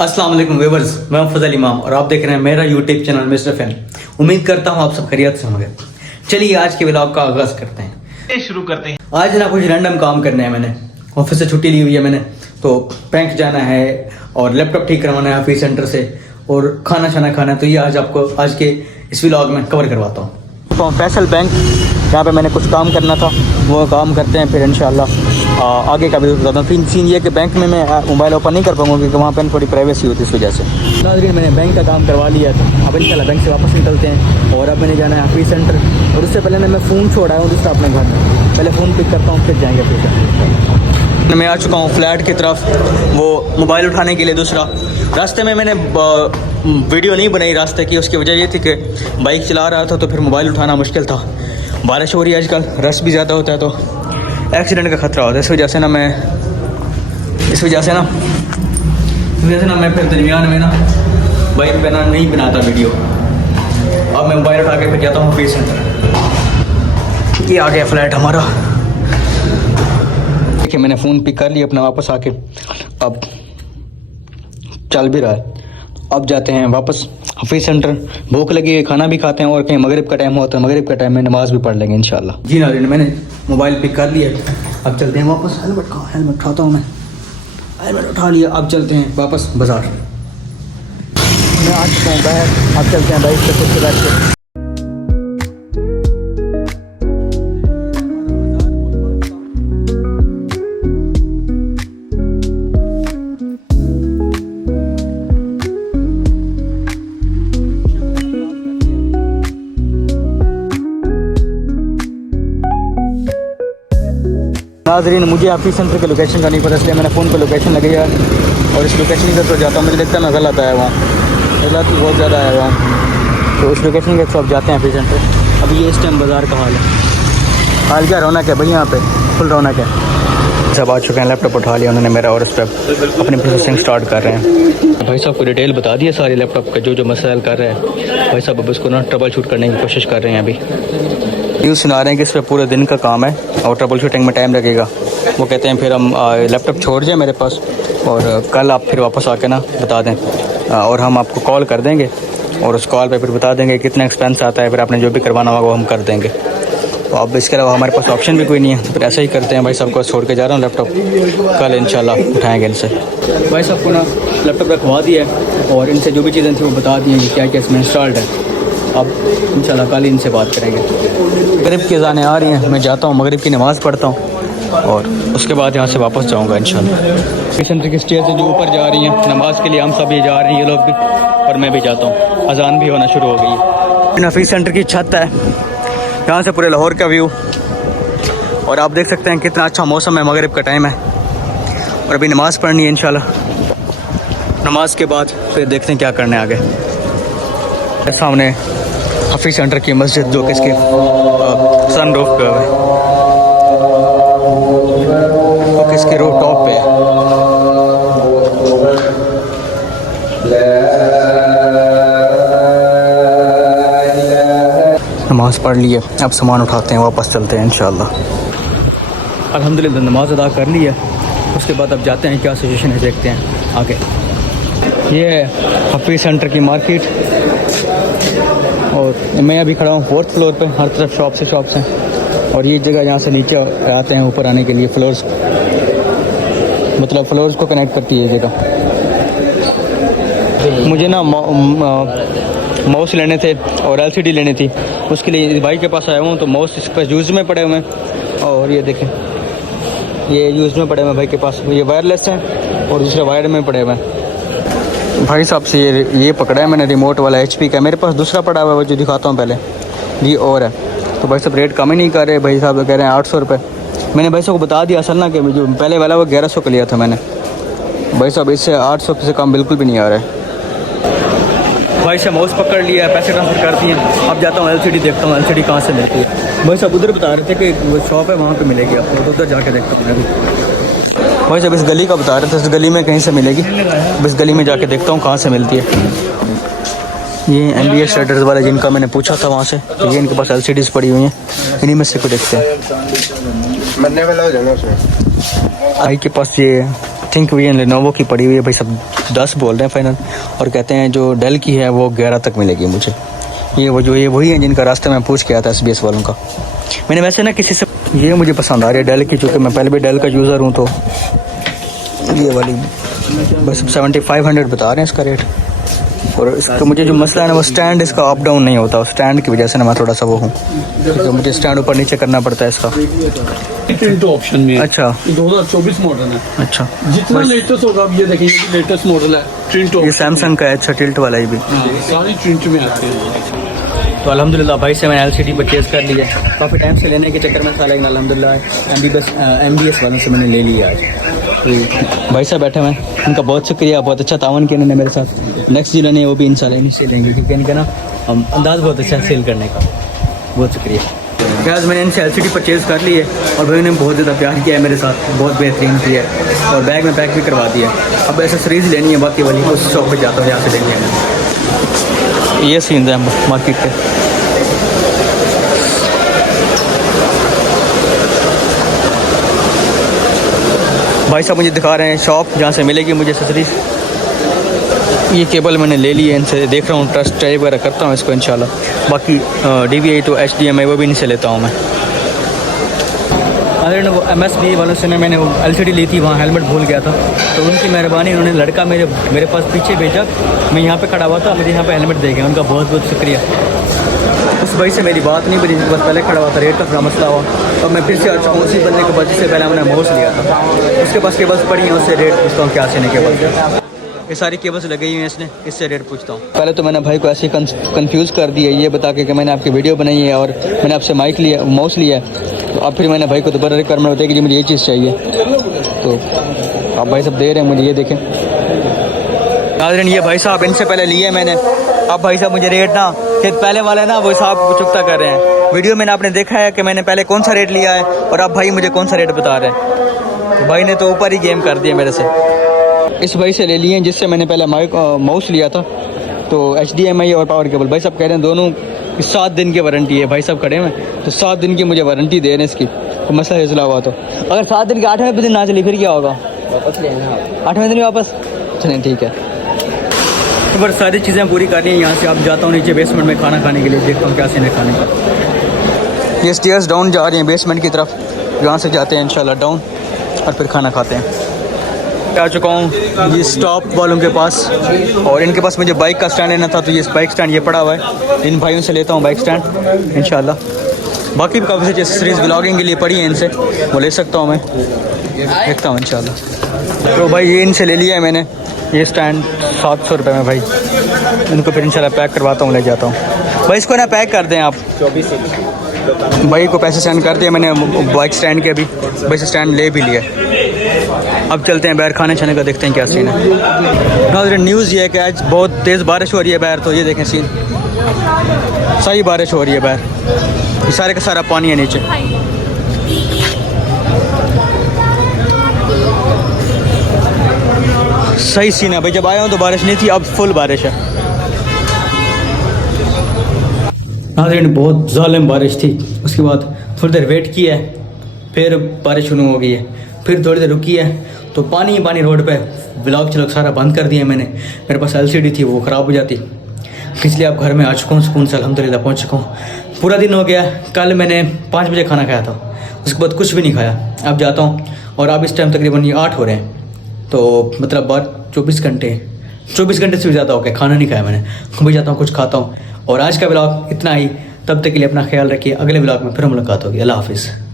अस्सलाम वालेकुम व्यूअर्स, मैं हूं फजल इमाम और आप देख रहे हैं मेरा यूट्यूब चैनल मिस्टर फैन। उम्मीद करता हूं आप सब खैरियत से होंगे। चलिए आज के व्लॉग का आगाज करते हैं। शुरू करते हैं। आज ना कुछ रैंडम काम करने हैं। मैंने ऑफिस से छुट्टी ली हुई है मैंने, तो बैंक जाना है और लैपटॉप ठीक करवाना है ऑफिस सेंटर से और खाना शाना खाना है। तो ये आज आपको आज के इस व्लॉग में कवर करवाता हूँ। फैसल बैंक, यहाँ पे मैंने कुछ काम करना था, वो काम करते हैं फिर इंशाल्लाह आगे का भी बताता हूँ। सीन ये कि बैंक में मैं मोबाइल ओपन नहीं कर पाऊँगा क्योंकि वहाँ पे थोड़ी प्राइवेसी होती है, इस वजह से। नाज़रीन, मैंने बैंक का काम करवा लिया था, अब इंशाल्लाह बैंक से वापस निकलते हैं और अब मैंने जाना है ऑफिस सेंटर। और उससे पहले मैं फ़ोन छोड़ा हूँ दूसरा अपने घर में, पहले फ़ोन पिक करता हूँ फिर जाएंगे फिर। मैं आ चुका हूँ फ्लैट की तरफ, वो मोबाइल उठाने के लिए। दूसरा रास्ते में मैंने वीडियो नहीं बनाई रास्ते की, उसकी वजह ये थी कि बाइक चला रहा था तो फिर मोबाइल उठाना मुश्किल था। बारिश हो रही है आजकल, रश भी ज़्यादा होता है तो एक्सीडेंट का ख़तरा होता है। इस वजह से ना मैं फिर दरमियान में ना बाइक पे ना नहीं बनाता वीडियो। अब मैं मोबाइल उठा के फिर जाता हूँ ऑफिस सेंटर। ये आ गया फ्लैट हमारा। देखिए मैंने फ़ोन पिक कर लिया अपना वापस आके, अब चल भी रहा है। अब जाते हैं वापस ऑफिस सेंटर। भूख लगी है, खाना भी खाते हैं और कहीं मगरिब का टाइम होता है, मगरिब का टाइम में नमाज भी पढ़ लेंगे इंशाल्लाह। जी नाज़रीन, मैंने मोबाइल पिक कर लिया, अब चलते हैं वापस। हेलमेट उठाता हूँ मैं, हेलमेट उठा लिया। अब चलते हैं वापस बाज़ार। मैं आ चुका हूँ बाहर, अब चलते हैं बाइक पे फिर से बैठ के। नाज़रीन, मुझे ऑफिस सेंटर के लोकेशन का नहीं पता, इसलिए मैंने फ़ोन पे लोकेशन लगी है और इस लोकेशन की तरफ जाता हूँ। मुझे लगता है मैं गलत आया वहाँ, गलत बहुत ज़्यादा आया वहाँ, तो उस लोकेशन के तरफ जाते हैं ऑफिस सेंटर। अभी ये इस टाइम बाज़ार का हाल है। हाल क्या रौनक है भाई, यहाँ पे फुल रौनक है। सब आ चुके हैं, लैपटॉप उठा लिया उन्होंने मेरा और उस पर अपनी प्रोसेसिंग स्टार्ट कर रहे हैं। भाई साहब को डिटेल बता दिया सारी लैपटॉप का, जो मसाइल कर रहे हैं भाई साहब। अब उसको ना ट्रबल शूट करने की कोशिश कर रहे हैं। अभी न्यूज़ सुना रहे हैं कि इस पर पूरे दिन का काम है और ट्रबल शूटिंग में टाइम लगेगा। वो कहते हैं फिर हम लैपटॉप छोड़ जाए मेरे पास और कल आप फिर वापस आके ना बता दें और हम आपको कॉल कर देंगे और उस कॉल पे फिर बता देंगे कितना एक्सपेंस आता है। फिर आपने जो भी करवाना होगा वो हम कर देंगे। तो अब इसके अलावा हमारे पास ऑप्शन भी कोई नहीं है, तो फिर ऐसा ही करते हैं। भाई साहब को छोड़ के जा रहा हूँ लैपटॉप, कल इंशाल्लाह उठाएँगे इनसे। भाई साहब को ना लैपटॉप रखवा दिया है और इनसे जो भी चीज़ें थी वो बता दी हैं कि क्या क्या इसमें इंस्टॉल्ड है। अब इंशाल्लाह कल ही इनसे बात करेंगे। मगरिब की अज़ानें आ रही हैं, मैं जाता हूँ मगरिब की नमाज़ पढ़ता हूँ और उसके बाद यहाँ से वापस जाऊँगा इंशाल्लाह। सेंटर की स्टेज से जो ऊपर जा रही हैं नमाज के लिए, हम सब ये जा रहे हैं, ये लोग भी और मैं भी जाता हूँ। अजान भी होना शुरू हो गई है। ऑफिस सेंटर की छत है, यहाँ से पूरे लाहौर का व्यू, और आप देख सकते हैं कितना अच्छा मौसम है। मगरिब का टाइम है और अभी नमाज़ पढ़नी है इंशाल्लाह। नमाज के बाद फिर देखते हैं क्या करने आगे। सामने ऑफिस सेंटर की मस्जिद जो कि इसके सन रूफ पे है, वो किसके रूफ टॉप पे है। नमाज पढ़ लिए, अब सामान उठाते हैं, वापस चलते हैं इंशाल्लाह। अल्हम्दुलिल्लाह नमाज अदा कर ली है। उसके बाद अब जाते हैं क्या सिचुएशन है, देखते हैं आगे। ये है ऑफिस सेंटर की मार्केट और मैं अभी खड़ा हूँ 4th फ्लोर पे। हर तरफ शॉप्स हैं और ये जगह यहाँ से नीचे आते हैं ऊपर आने के लिए। फ्लोर्स मतलब फ्लोर्स को कनेक्ट करती है ये जगह। मुझे ना माउस लेने थे और LCD लेनी थी, उसके लिए भाई के पास आया हूँ। तो माउस इस पर यूज़ में पड़े हुए हैं और ये देखें ये यूज़ में पड़े हुए हैं भाई के पास। ये वायरलेस हैं और दूसरे वायर में पड़े हुए हैं। भाई साहब से ये पकड़ा है मैंने रिमोट वाला HP का। मेरे पास दूसरा पड़ा हुआ है जो दिखाता हूँ पहले, ये और है। तो भाई साहब रेट कम ही नहीं कर रहे। भाई साहब कह रहे हैं 800 रुपये। मैंने भाई साहब को बता दिया असल ना कि जो पहले वाला वो 1100 का लिया था मैंने। भाई साहब इससे 800 से कम बिल्कुल भी नहीं आ रहा है। भाई साहब माउस पकड़ लिया है, पैसे ट्रांसफ़र कर दिए। अब जाता हूँ LCD देखता हूँ LCD कहाँ से मिलती है। भाई साहब उधर बता रहे थे कि वो शॉप है वहाँ पे मिलेगी आपको, तो उधर जाके देखता हूँ मैं। भाई साहब इस गली का बता रहे थे, इस गली में कहीं से मिलेगी। अब इस गली में जाके देखता हूँ कहाँ से मिलती है। ये MBS ट्रेडर्स वाले जिनका मैंने पूछा था वहाँ से, तो ये इनके पास LCDs पड़ी हुई हैं, इन्हीं में से को देखते हैं। भाई के पास ये थिंक ये लेनोवो की पड़ी हुई है भाई, सब 10 बोल रहे हैं फाइनल, और कहते हैं जो डेल की है वो 11 तक मिलेगी मुझे। ये वही है जिनका रास्ते में पूछ के आया था SBS वालों का। मैंने वैसे ना किसी से, ये मुझे पसंद आ रही है डेल की, चूँकि मैं पहले भी डेल का यूज़र हूँ, तो ये वाली बस 7500 बता रहे हैं इसका रेट। और इसका मुझे जो मसला है ना, वो स्टैंड इसका अप डाउन नहीं होता, स्टैंड की वजह से ना मैं थोड़ा सा वो हूँ, तो मुझे स्टैंड ऊपर नीचे करना पड़ता है इसका। टिल्ट ऑप्शन में। अच्छा, 2024 मॉडल है। अच्छा, जितना लेटेस्ट होगा अब ये देखेंगे कि लेटेस्ट मॉडल है टिल्ट। ये सैमसंग का है। अच्छा, टिल्ट वाला ही भी सारी टिल्ट में आते हैं। तो अल्हम्दुलिल्लाह भाई से मैंने LCD परचेज़ कर लिया है, काफ़ी टाइम से लेने के चक्कर में था, लेकिन अल्हम्दुलिल्लाह MBS वालों से मैंने ले लिया आज। तो भाई साहब बैठे हुए हैं, उनका बहुत शुक्रिया, बहुत अच्छा तावन किया इन्होंने मेरे साथ। नेक्स्ट जो लेने वो भी इंशाल्लाह इन्हीं से लेंगे, क्योंकि इनका ना अंदाज़ बहुत अच्छा है सेल करने का। बहुत शुक्रिया। आज मैंने इनसे LCD परचेज़ कर ली है, और भाई ने बहुत ज़्यादा प्यार किया है मेरे साथ, बहुत बेहतरीन किया है, और बैग में पैक भी करवा दिया। अब एसेसरीज़ लेनी है बाकी वाली, उस शॉप पर जाता हूँ, यहाँ से लेनी है। ये सीन है मार्केट के। भाई साहब मुझे दिखा रहे हैं शॉप जहाँ से मिलेगी मुझे एसेसरीज। ये केबल मैंने ले ली है इनसे, देख रहा हूँ ट्रस्ट ट्राई वगैरह करता हूँ इसको इंशाल्लाह। बाकी DVI to HDMI वो भी इनसे लेता हूँ मैं। अरे वो MSB वालों से मैंने वो LCD ली थी, वहाँ हेलमेट भूल गया था, तो उनकी मेहरबानी, उन्होंने लड़का मेरे पास पीछे भेजा, मैं यहाँ पे खड़ा हुआ था, मुझे यहाँ पे हेलमेट दे गया, उनका बहुत बहुत शुक्रिया। उस भाई से मेरी बात नहीं बनी, बस पहले खड़ा हुआ था, रेट का थोड़ा मसला हुआ, और मैं फिर से आ चुका हूँ उसी बंदे के पास जिससे पहले मैंने माउस लिया था, उसके पास केबल्स पड़ी हैं, उससे रेट पूछता हूँ क्या सीने के बाद। ये सारी केबल्स लगी हुई हैं इसने, इससे रेट पूछता हूँ। पहले तो मैंने भाई को ऐसे कंफ्यूज कर दिया ये बता के कि मैंने आपकी वीडियो बनाई है और मैंने आपसे माउस लिया है, तो अब फिर मैंने भाई को दोबारा रिक्वायरमेंट बताई कि मुझे ये चीज़ चाहिए, तो आप भाई सब दे रहे हैं मुझे। ये देखें नाज़रीन, ये भाई साहब इनसे पहले लिए मैंने, अब भाई साहब मुझे रेट ना, फिर पहले वाले ना वो साहब चुकता कर रहे हैं। वीडियो में आपने देखा है कि मैंने पहले कौन सा रेट लिया है, और अब भाई मुझे कौन सा रेट बता रहे हैं। तो भाई ने तो ऊपर ही गेम कर दिया मेरे से। इस भाई से ले लिए हैं जिससे मैंने पहले माउस लिया था, तो HDMI और पावर केबल। भाई साहब कह रहे हैं दोनों 7 दिन की वारंटी है, भाई साहब खड़े हैं, तो 7 दिन की मुझे वारंटी दे रहे हैं इसकी, तो मसला फैसला हुआ। तो अगर 7 दिन के 8वें दिन ना चली फिर क्या होगा? वापस लेना, 8वें दिन वापस। चलें ठीक है। तो बस सारी चीज़ें पूरी करनी है। यहाँ से अब जाता हूँ नीचे बेसमेंट में खाना खाने के लिए, देखता हूँ क्या सीने खाने का। ये स्टेयर्स डाउन जा रही हैं बेसमेंट की तरफ, यहाँ से जाते हैं इंशाल्लाह डाउन, और फिर खाना खाते हैं। आ चुका हूँ ये स्टॉप वालों के पास, और इनके पास मुझे बाइक का स्टैंड लेना था, तो ये बाइक स्टैंड ये पड़ा हुआ है, इन भाइयों से लेता हूँ बाइक स्टैंड इंशाल्लाह। बाकी भी काफ़ी सारी एक्सेसरीज़ ब्लॉगिंग के लिए पड़ी हैं इनसे, वो ले सकता हूँ मैं, देखता हूँ इंशाल्लाह। तो भाई ये इनसे ले लिया है मैंने, ये स्टैंड 700 रुपये में भाई, इनको फिर इंशाल्लाह पैक करवाता हूँ, ले जाता हूँ। भाई इसको ना पैक कर दें आप, 24 भाई को पैसे सेंड कर दिए मैंने बाइक स्टैंड के, अभी भाई स्टैंड ले भी लिया। अब चलते हैं बाहर खाने छाने का, देखते हैं क्या सीन है। नाज़रीन न्यूज़ ये है कि आज बहुत तेज़ बारिश हो रही है बाहर, तो ये देखें सीन, सही बारिश हो रही है बाहर, ये सारे का सारा पानी है नीचे। सही सीन है भाई, जब आया हूँ तो बारिश नहीं थी, अब फुल बारिश है। नाज़रीन बहुत ज़ालिम बारिश थी, उसके बाद थोड़ी देर वेट किया है, फिर बारिश शुरू हो गई है, फिर थोड़ी देर रुकी है, तो पानी ही पानी रोड पे। ब्लॉग चलो सारा बंद कर दिया मैंने, मेरे पास LCD थी वो ख़राब हो जाती, इसलिए अब घर में आ चुका हूँ, सुकून से अल्हम्दुलिल्लाह पहुँच चुका हूँ। पूरा दिन हो गया, कल मैंने 5 बजे खाना खाया था, उसके बाद कुछ भी नहीं खाया। अब जाता हूँ, और अब इस टाइम तकरीबन ये 8 हो रहे हैं, तो मतलब बार 24 घंटे से भी ज़्यादा हो गया, खाना नहीं खाया मैंने। भी जाता हूँ कुछ खाता हूँ। और आज का ब्लॉग इतना ही, तब तक के लिए अपना ख्याल रखिए, अगले ब्लॉग में फिर मुलाकात होगी। अल्लाह हाफिज़।